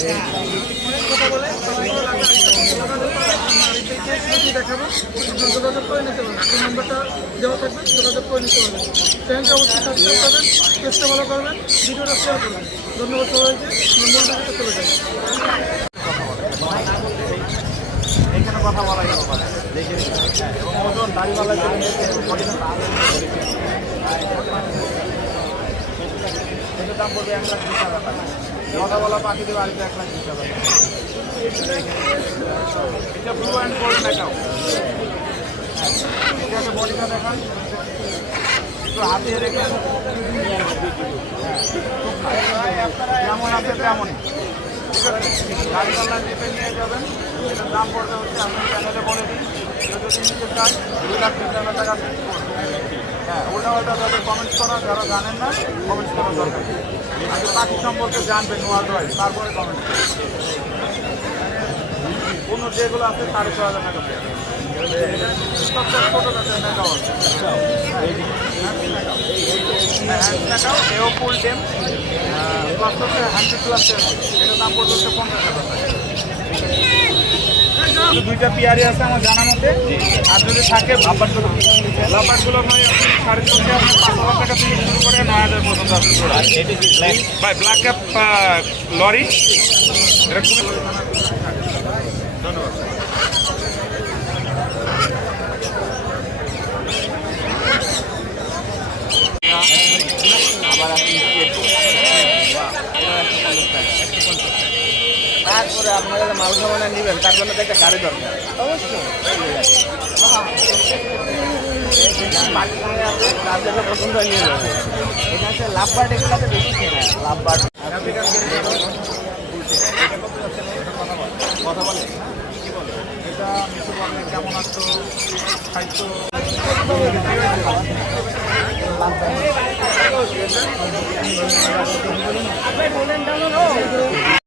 কথা বলে দেখাবো, যোগাযোগ করে নিতে পারবেন। ফোন নাম্বারটা দেওয়া থাকবে, যোগাযোগ করে নিতে পারবেন। চ্যানেলটা অবশ্যই সাবস্ক্রাইব করবেন, চেষ্টা ভালো করবেন, ভিডিওটা শেয়ার করবেন। ধন্যবাদ সবাইকে। নম্বর দেখাতে চলে যাবেন। এখানে কথা বলা যাবে দেখে এবং ওজন দাড়িওয়ালা সেটার দাম পড়বে 1,20,000 টাকা। কথা বলা পাখি দেবে আসবে 1,20,000 টাকা। এটা ব্লু অ্যান্ড গোল্ড মেকআপ। এটা একটা বডিটা দেখান, একটু হাতে রেখেন। যেমন আছে তেমনই। ঠিক আছে, গাড়িওয়ালা চেপে নিয়ে যাবেন। এটার দাম পড়বে হচ্ছে, আমি চ্যানেলে বলে দিই, যদি নিতে চাই 2,20,000 টাকা ফিক্স করবে। হ্যাঁ, উল্টাপাল্টা যাদের কমেন্টস করা, যারা জানেন না কমেন্টস করার দরকার নেই। আগে পাখি সম্পর্কে জানবেন ওয়ার্ল্ড ওয়াইড, তারপরে কমেন্ট করবেন। কোনো যেগুলো আছে 6,500 টাকা পেয়ে সবচেয়ে ছোটো কাছে মেকাও আছে। মেকাও এও ফুল টেম প্লাস হচ্ছে 100+, এটার দাম পড়বে হচ্ছে 15,000 টাকা। দুইটা পেয়ারি আছে আমার জানা মতে। আর যদি থাকে লাভবার্ডগুলো ভাই 4.5 আপনি 5,000 টাকা থেকে শুরু করে 9,000 পর্যন্ত আছে। ভাই ব্ল্যাক ক্যাপ লরি এটা খুবই ধন্যবাদ। আবার আপনি তারপরে আপনারা মাল সামানা নেবেন, তার জন্য তো একটা গাড়ি দরকার। অবশ্যই তার জন্য পছন্দ নিয়ে যাবে। এটা হচ্ছে লাভবার্ড, এগুলোতে বেশি কেনা লাভবার্ড। কথা বলে কি বলে এটা মিশু বলে কেমন আছো খাইছো বলেন